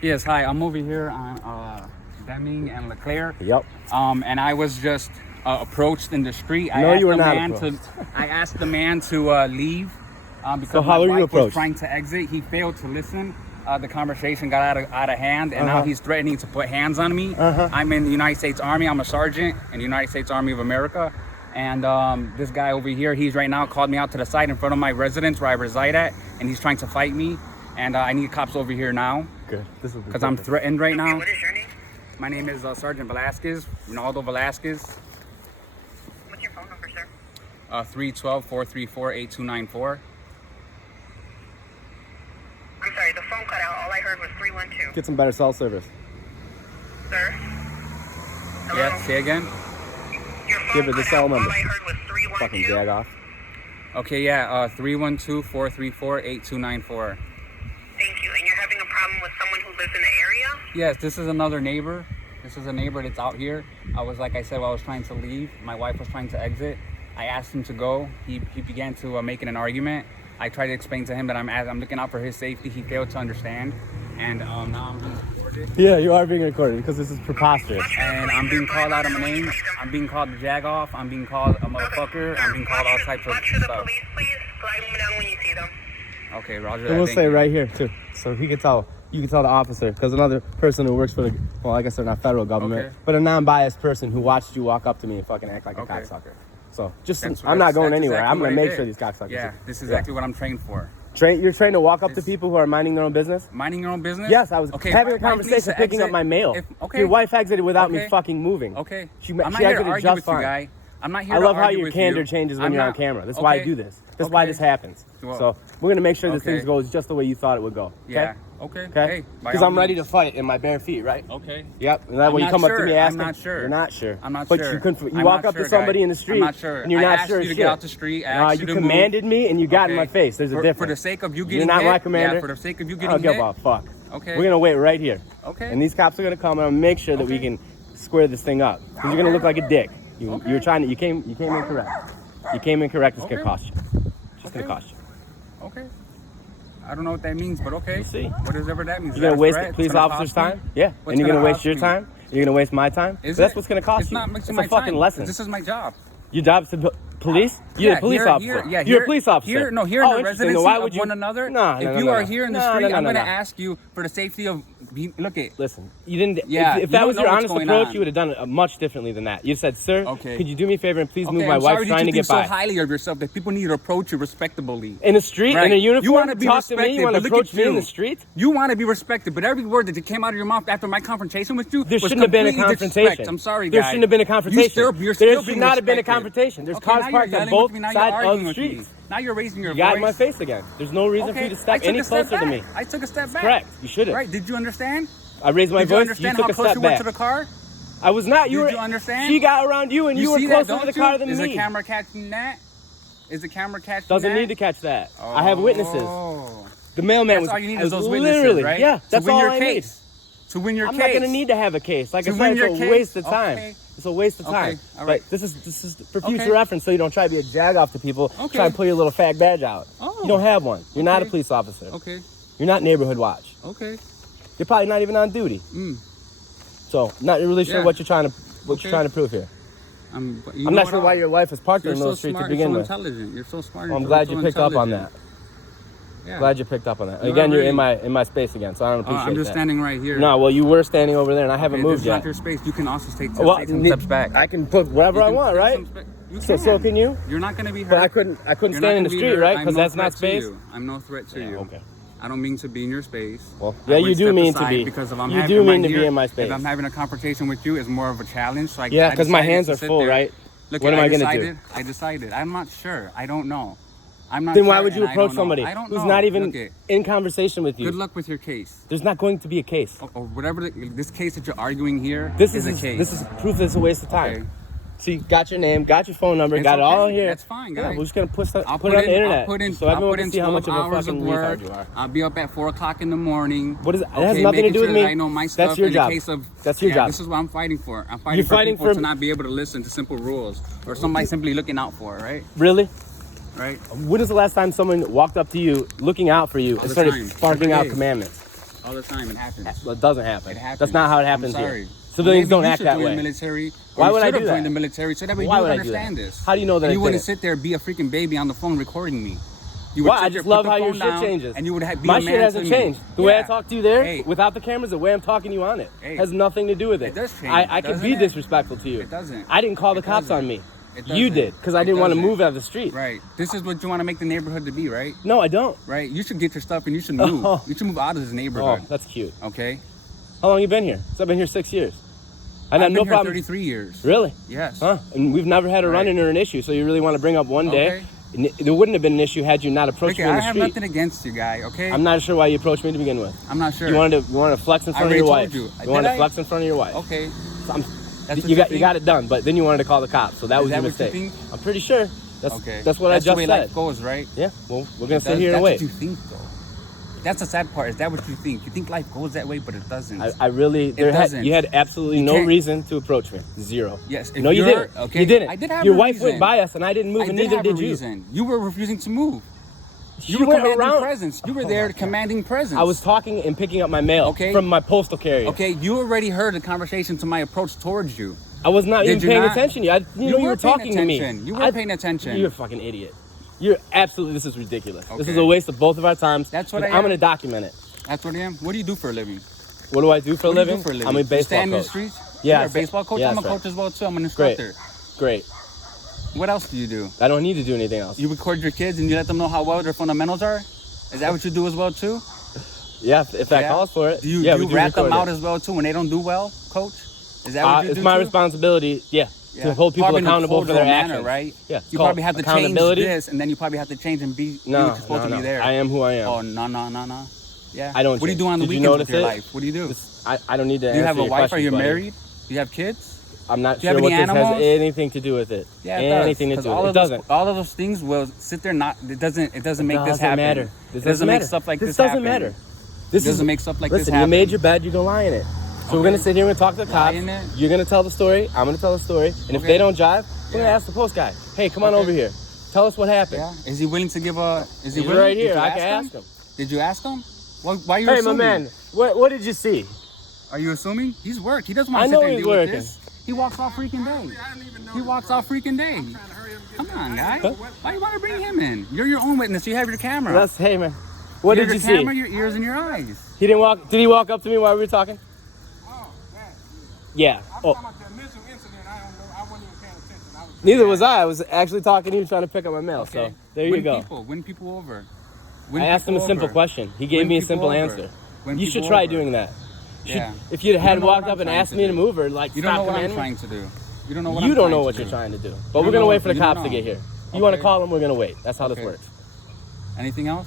Yes, hi. I'm over here on Deming and Leclerc. Yep. And I was just approached in the street. No, you were not approached. I asked the man to leave because So how my were you wife was approached? trying to exit. He failed to listen. The conversation got out of hand, and now he's threatening to put hands on me. I'm in the United States Army. I'm a sergeant in the United States Army of America. And this guy over here, he's right now called me out to the side in front of my residence where I reside at, and he's trying to fight me. And I need cops over here now. Good. Because I'm threatened right now. What is your name? My name is Sergeant Velasquez, Ronaldo Velasquez. What's your phone number, sir? 312-434-8294. I'm sorry, the phone cut out. All I heard was 312. Get some better cell service. Sir? Hello? Yeah, say again. Your phone Give it the cut cell out. number. All I heard was 312. Fucking jag off. Okay, yeah, 312-434-8294. Thank you. And you're having a problem with someone who lives in the area? Yes, this is another neighbor. This is a neighbor that's out here. I was, like I said, while I was trying to leave, my wife was trying to exit. I asked him to go. He began to make an argument. I tried to explain to him that I'm looking out for his safety. He failed to understand. And now I'm being recorded. Yeah, you are being recorded because this is preposterous. And I'm being called out of my name. I'm being called the jag-off. I'm being called a motherfucker. I'm being called all types of Watch for the stuff. police, please. Flag them down when you see them. Okay, Roger that. And we'll Thank say you. right here too, so he can tell. You can tell the officer because another person who works for the, well, I guess they're not federal government, Okay. but a non-biased person who watched you walk up to me and fucking act like a Okay. cocksucker. So just, That's- I'm not going that's anywhere. exactly I'm gonna what I make did. sure these cocksuckers. Yeah, this is exactly what I'm trained for. You're trained to walk up to This- people who are minding their own business. Minding your own business? Yes, I was Okay, having a my police conversation, to picking up exit my mail. okay. Your wife exited without me Okay. fucking moving. Okay. She I'm not she here to exited argue just with fine. you, guy. I'm not here I to love how argue your with candor you. changes when I'm you're on not- camera. That's why I okay. do this. That's why Okay. this happens. Well, So we're gonna make sure this okay. thing goes just the way you thought it would go. Okay? Yeah. Okay. Okay? Hey, by Because all I'm ready to means. fight in my bare feet, right? Okay. Yep. And that I'm way you not come up sure. to me I'm asking. not sure. You're not sure. I'm not but sure. you couldn't. You I'm walk not up sure, to somebody guy. in the street. I'm not sure. And you're I not asked sure. you to shit. get out the street. I Nah, asked you you to commanded me and you got in Okay. my face. There's a For difference. the sake of you You're getting not hit. my commander. Yeah, for the sake of you I getting don't give hit. a fuck. Okay. We're gonna wait right here. Okay. And these cops are gonna come and I'm gonna make sure that we Okay. can square this thing up. Because you're gonna look like a dick. Okay. You're trying to. You came incorrect. You came incorrect. It's Okay. gonna cost you. It's Okay. gonna cost you. Okay. I don't know what that means, but okay. We'll see. Whatever that means. You're gonna Is that a waste threat? the It's police gonna officer's cost me? time. Yeah. What's And you're gonna waste cost your me? time. You're gonna waste my time. Is But that's it? what's gonna cost It's you. not It's wasting a my fucking time. lesson. This is my job. Your job's to police. You're a police officer. You're a You're a police officer. Here in the interesting. residency Then why of would you? one another. No, if no, you no, are no. here in the No, street, no, no, I'm no, going to no. ask you for the safety of. Look it. Listen, you didn't. Yeah, If you that don't was know your what's honest going approach, on. you would have done it much differently than that. You said, "Sir, Okay. could you do me a favor and please move Okay, my I'm wife's sorry trying that to you get think by." so highly of yourself that people need to approach you respectably. In the street, Right. in a uniform, You want to be talk to respected, me. You want to but look approach at me in you. the street? You want to be respected, but every word that came out of your mouth after my confrontation with you There was shouldn't have been a completely confrontation. disrespect. I'm sorry, There guy. shouldn't have been a confrontation. You're There still should being not have been a respected. confrontation. There's Okay, cars now you're parked on yelling both with me, now you're sides of arguing the with me. streets. Now you're raising your You got voice. in my face again. There's no reason for you to I step took any a step closer to back. me. I took a step back. Correct. You should've. Right? Did you understand? I raised my Did you voice. understand You how took a close step you went back. to the car? I was not. You Did were. you understand? She got around you, and you were see closer that, to the don't car you? than Is me. the camera catching that? Is the camera catching Doesn't that? need to catch that. I have witnesses. Oh. The mailman That's was. all you need I is was those witnesses, literally, right? Yeah, that's to win all your I case. To win your need. case. I'm not gonna need to have a case. Like To I win said, your it's a case? waste of time. Okay. It's a waste of time. Okay, all right. But this is for future Okay. reference, so you don't try to be a jag off to people. Okay. Try and pull your little fag badge out. Oh. You don't have one. You're not a Okay. police officer. Okay. You're not neighborhood watch. Okay. You're probably not even on duty. Mm. So not really sure Yeah. what you're trying to Okay. prove here. I'm I'm not sure why your wife is parked You're in so the street smart. to begin You're with. so intelligent. You're so smart. Well, I'm You're glad so you picked up on that. intelligent. Yeah. Glad you picked up on that. You're Again, you're in already- my space again, so I don't appreciate I'm just that. standing right here. No, well, you were standing over there, and I haven't Okay, moved this is yet. not your space. You can also take Well, some steps back. I can put whatever You I can want, take right? some You So can you? You're not going to be hurt. But I couldn't You're stand not in the gonna be street, hurt. right? I'm Because no that's not threat to space. you. I'm no threat to Yeah, you. okay. I don't mean to be in your space. Well, I yeah, would you do step mean to aside be. because if I'm You having do if I'm mean to be here- in my space. If I'm having a confrontation with you, it's more of a challenge. So Yeah, because my decided hands to are sit full, there. right? Look, What am I gonna do? I decided. I'm not sure. I don't know. I'm not Then sure why would you and I approach don't know. somebody I don't who's know. not even Look it. in conversation with you? Good luck with your case. There's not going to be a case. Or whatever this case that you're arguing here This is a is case. this is proof that it's a waste of time. Okay. See, got your name, got your phone number, It's got it all okay. here. That's fine, Yeah, guys. we're just gonna put it I'll on the internet, I'll put in, so I'll everyone put can in see how 12 much of a hours fucking of work. retard you are. I'll be up at 4 o'clock in the morning. What is it? It has Okay, nothing to making do with sure me. that I know my That's stuff your in job. the case of, That's your job. This is what I'm fighting for. I'm fighting, You're for fighting people for- to not be able to listen to simple rules or somebody simply looking out for it, right? Really? Right? When is the last time someone walked up to you, looking out for you, and the started time. barking out Every day. commandments? All the time, it happens. Well, it doesn't happen. It happens. That's not how it I'm happens sorry. here. Civilians Maybe don't you act should that join way. The military. Why Or would you I should do have joined that? the military so that way Why you would would I do that? understand this. How do you know that And I you wouldn't didn't? sit there and be a freaking baby on the phone recording me. You would Why? sit I there, just put love the how your phone shit down, changes. And you would have, be My a shit man hasn't to me. changed. The way I Yeah. talk to you there, Hey. without the cameras, the way I'm talking to you on it, Hey. has nothing to do with it. It does change, I can doesn't be it? disrespectful to you. It doesn't. I didn't call the It cops doesn't. on me. It You doesn't. did, because I It didn't want to doesn't. move out of the street. Right. This is what you want to make the neighborhood to be, right? No, I don't. Right. You should get your stuff and you should move. Oh. You should move out of this Oh, neighborhood. that's cute. Okay. How long you been here? So I've been here 6 years. And I I've have no been here problem. 33 years. Really? Yes. Huh? And we've never had a Right. run-in or an issue. So you really want to bring up one day? Okay. There wouldn't have been an issue had you not approached Okay, me in I the have street. nothing against you, guy. Okay. I'm not sure why you approached me to begin with. I'm not sure. You wanted to flex in I front of your already wife. told you. You wanted Did to I? flex in front of your wife. Okay. So I'm- That's what you you got think? it done, but then you wanted to call the cops. So that was that your what you mistake. think? I'm pretty sure. That's Okay. that's what That's I the way just said. life goes, right? Yeah. Well, we're gonna sit That's, here and that's wait. what you think, though. That's the sad part. Is that what you think? You think life goes that way, but it doesn't. I really doesn't. you had absolutely no can't- reason to approach me. Zero. Yes, if No, you you're- didn't. okay, You didn't. I did have Your a wife reason. went by us and I didn't move, I and did neither have a did you. reason. You were refusing to move. She You were went commanding around. presence. You were there commanding presence. I was talking and picking up my mail Okay. from my postal carrier. Okay, you already heard the conversation to my approach towards you. I was not Did even you paying not? attention to you. You know you were paying talking to me. attention. You were paying attention. You're a fucking idiot. You're absolutely. This is ridiculous. This is Okay. a waste of both of our times. That's what and I I'm am. gonna document it. That's what I am. What do you do for a living? What do I do for a What do you living? do for a living? I'm a You baseball stand in coach. the streets? Yeah, You're a baseball coach? yeah, I'm a sir. coach as well, too. I'm an Great. instructor. Great. What else do you do? I don't need to do anything else. You record your kids and you let them know how well their fundamentals are? Is that what you do as well, too? Yeah, if that Yeah? calls for it. Do you, yeah, do we you do rat them record out it. as well, too, when they don't do well, coach? Is that what you It's do, my too? responsibility. Yeah. To hold people Probably in a accountable for their cordial actions. manner, right? Yeah. it's You called probably have to change accountability. this, and then you probably have to change and be No, you're supposed to be there. I am who I am. Oh, no. Yeah. I don't What do you change. do on the Did you weekends with notice your it? life? What do you do? I don't need to. Do you have answer a your wife? Are questions, you buddy. married? Do you have kids? I'm not Do you have sure what any this animals? has anything to do with it. Yeah, it anything does. to do all with it. of It those, doesn't. all of those things will sit there. It doesn't make this doesn't happen. matter. It doesn't make stuff like this happen. doesn't matter. It This doesn't make stuff like this Listen, happen. you made your bed. You're gonna lie in it. So we're Okay. gonna sit here and talk to the Lie cops. in it? You're gonna tell the story. I'm gonna tell the story. And if Okay. they don't jive, we're gonna Yeah. ask the post guy. Hey, come on Okay. over here. Tell us what happened. Yeah. Is he willing to give a? Is he He's willing? right Did here. you I can ask him. Did you ask him? Why are you Hey, my assuming? man. What did you see? Are you assuming? He's work. He doesn't I want to know sit there and he's deal with working. this. He walks all freaking day. He walks all freaking day. Come on, guy. Why you want to bring him in? You're your own witness. You have your camera. Hey, man. What You did have you your see? camera, your ears, and your eyes. He didn't walk. Did he walk up to me while we were talking? Yeah. Oh. Neither was I. I was actually talking to you, trying to pick up my mail. So there you Win go. Win people over. I asked him a simple question. He gave Win me a people simple over. answer. Win You should people try over. doing that. Yeah. If you You had don't know walked what up I'm and trying asked to me to do. move or like You don't stop know what I'm commanding me, trying to do. You don't know what you I'm don't trying know to what do. you're trying to do. But You we're don't gonna know- wait for the you don't cops to know. get here. You want to Okay. call them? We're gonna wait. That's how this Okay. works. Anything else?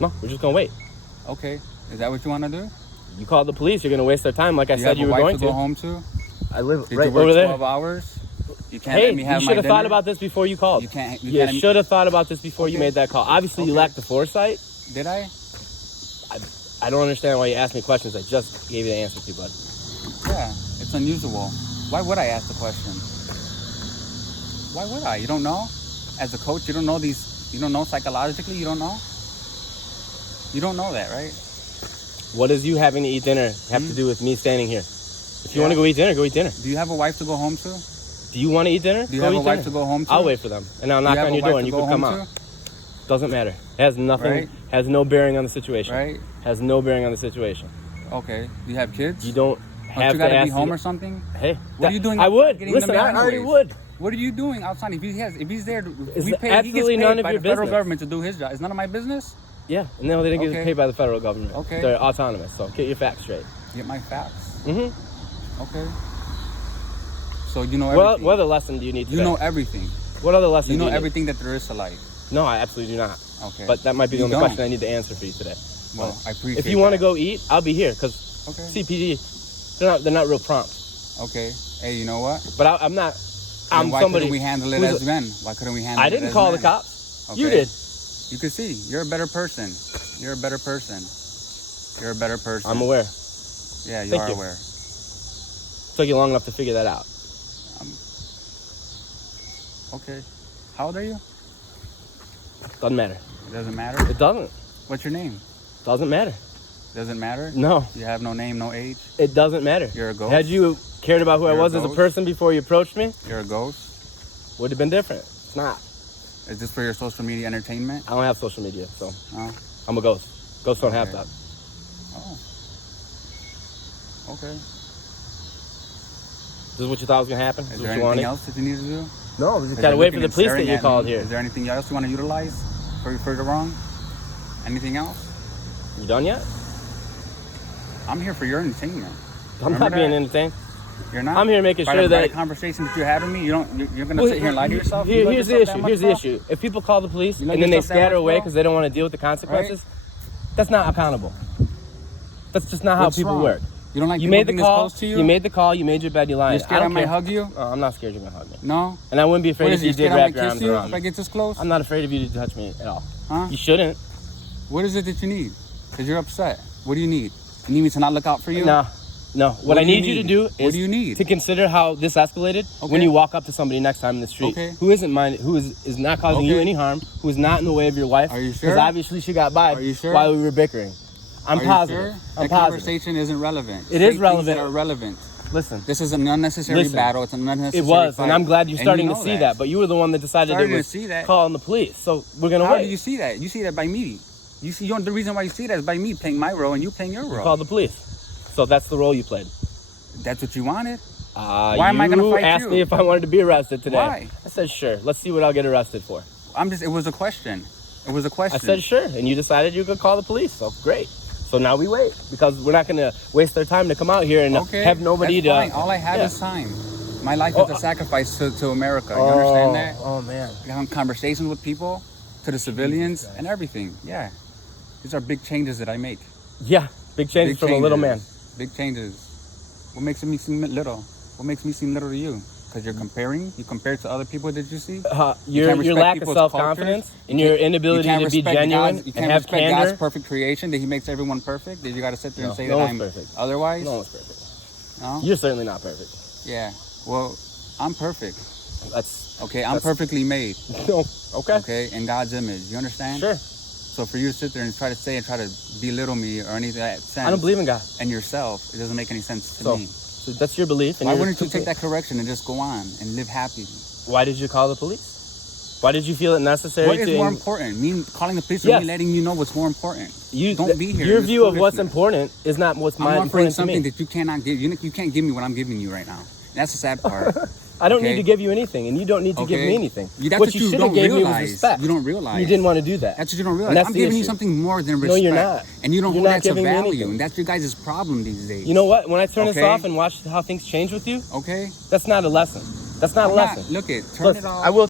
No, we're just gonna wait. Okay. Is that what you want to do? You called the police. You're gonna waste their time, like I You said have you a were wife going to go to. home to? I live Did right you work over 12 there. hours? You can't Hey, let me have you my should have thought dinner? about this before you called. You can't. You can't- should have thought about this before you Okay. made that call. Obviously, you Okay. lacked the foresight. Did I? I don't understand why you asked me questions I just gave you the answer to, bud. Yeah. It's unusual. Why would I ask the question? Why would I? You don't know? As a coach, you don't know these. You don't know psychologically. You don't know. You don't know that, right? What does you having to eat dinner have to do with me standing here? If you want to go eat dinner, go eat dinner. Do you have a wife to go home to? Do you want to eat dinner? Do you Go have a eat wife dinner. to go home to? I'll wait for them, and I'll Do knock you have on a your wife door, and to you go can come home out. Doesn't matter. It has nothing. Right. Has no bearing on the situation. Right. Has no bearing on the situation. Okay. Do you have kids? You don't Don't have you to gotta ask be home me- or something? Hey, What are you doing I would. getting Listen, them I already anyways? would. What are you doing outside? If he's there, It's he gets absolutely paid none of by your the federal business. government to do his job. It's none of my business. Yeah, no, they didn't get Okay. paid by the federal government. Okay. They're autonomous, so get your facts straight. Get my facts. Mm-hmm. Okay. So you know everything. What other lesson do you need today? You know everything. What other lesson You do know you everything that there is to life. need? No, I absolutely do not. Okay. But that might be the You only don't. question I need to answer for you today. Well, I appreciate. If you want to that. go eat, I'll be here because Okay. CPD, they're not real prompt. Okay. Hey, you know what? But I'm not. Then I'm why somebody. couldn't we handle it who's as men? Why couldn't we handle it? I didn't as call the men? cops. You Okay. did. You can see. You're a better person. You're a better person. You're a better person. I'm aware. Yeah, you Thank are you. aware. Took you long enough to figure that out. Okay. How old are you? Doesn't matter. It doesn't matter. It doesn't. What's your name? Doesn't matter. Doesn't matter? No, You have no name, no age? it doesn't matter. You're a ghost? Had you cared about who I You're a was as a ghost? person before you approached me, You're a ghost? would have been different. It's not. Is this for your social media entertainment? I don't have social media, so Oh, I'm a ghost. Ghosts don't have Okay. that. oh. Okay. This is what you thought was gonna happen. This Is is there what you anything wanted. else that you need to do? No, we just Is gotta there wait for looking the and police staring that you at called me? here. Is there anything else you want to utilize for the wrong? Anything else? You done yet? I'm here for your entertainment. I'm Remember not being that? entertained. You're not. I'm here making By sure the, by that- the conversation that you're having me, you're gonna Well, sit here and lie to yourself. Here- You love here's the yourself issue. that Here's the much, bro? issue. If people call the police You love and then they yourself that scatter much, away bro? because they don't want to deal with the consequences, that's not accountable. That's just not how What's people wrong? work. You don't like You people made the being this call. close to you? You made the call. You made your bed. You lied. You're scared I don't might care. hug you? I'm not scared you're gonna hug me. No. And I wouldn't be afraid What if is you it? did Scared I wrap might your kiss arms you around if I me. get this close? I'm not afraid of you to touch me at all. Huh? You shouldn't. What is it that you need? Because you're upset. What do you need? You need me to not look out for you? No. What What I do you need you to need? do What is do you need? to consider how this escalated when Okay. you walk up to somebody next time in the street Okay. who isn't mind, who is not causing you Okay. any harm, who is not in the way of your wife. Are you Because sure? obviously she got by Are you sure? while we were bickering. I'm Are you positive. sure? I'm That positive. conversation isn't relevant. It is Say relevant. Things that are relevant. Listen, This is an unnecessary Listen. battle. It's an unnecessary it was, fight. and I'm glad you're And starting you to know see that. But you were the one that decided Starting it to was see that. calling the police. So we're gonna How wait. do you see that? You see that by me. You see, the reason why you see that is by me playing my role and you playing your role. Call the police. So that's the role you played. That's what you wanted. Why am I gonna fight asked you? me if I wanted to be arrested today. Why? I said sure. Let's see what I'll get arrested for. It was a question. It was a question. I said sure, and you decided you could call the police. So great. So now we wait because we're not going to waste our time to come out here and Okay, have nobody that's to. fine. All I have Yeah. is time. My life Oh, is a sacrifice to America. You understand that? Oh man. Having conversations with people, to the civilians, and everything. Yeah. These are big changes that I make. Yeah, big changes Big from a little man. Big changes. What makes me seem little? What makes me seem little to you? Because you're comparing? You compare to other people that you see? Your respect lack of people's self-confidence cultures? and You your can't- inability you can't to be respect genuine God's- you and can't have respect candor. God's perfect creation, that he makes everyone perfect? Did you got to sit there and No, say no that one's I'm perfect. otherwise? No one's perfect. No? You're certainly not perfect. Yeah. Well, I'm perfect. That's Okay, I'm That's- perfectly made. no. Okay. Okay, in God's image. You understand? Sure. So for you to sit there and try to say and try to belittle me or anything of that sense, I don't believe in God. and yourself, it doesn't make any sense to So, me. so that's your belief. And Why you're wouldn't you take complete- that correction and just go on and live happy? Why did you call the police? Why did you feel it necessary What is to? more important? Me calling the police or Yes. me letting you know what's more important? You Don't be here. Your This view of what's foolishness. important is not what's I'm more offering important to something me. that you cannot give. You can't give me what I'm giving you right now. That's the sad part. I don't okay? need to give you anything, and you don't need to give Okay? me anything. That's what what you you should have don't gave me was realize. respect. You don't realize. You didn't want to do that. That's what you don't And realize. that's I'm the giving you issue. something more than No, respect. you're not. And you don't You're hold not that to giving me value. anything. And that's your guys' problem these days. You know what? When I turn this Okay? off and watch how things change with you, Okay? that's not a lesson. That's not a I'm not- lesson. Look it. Turn Look, it off. I will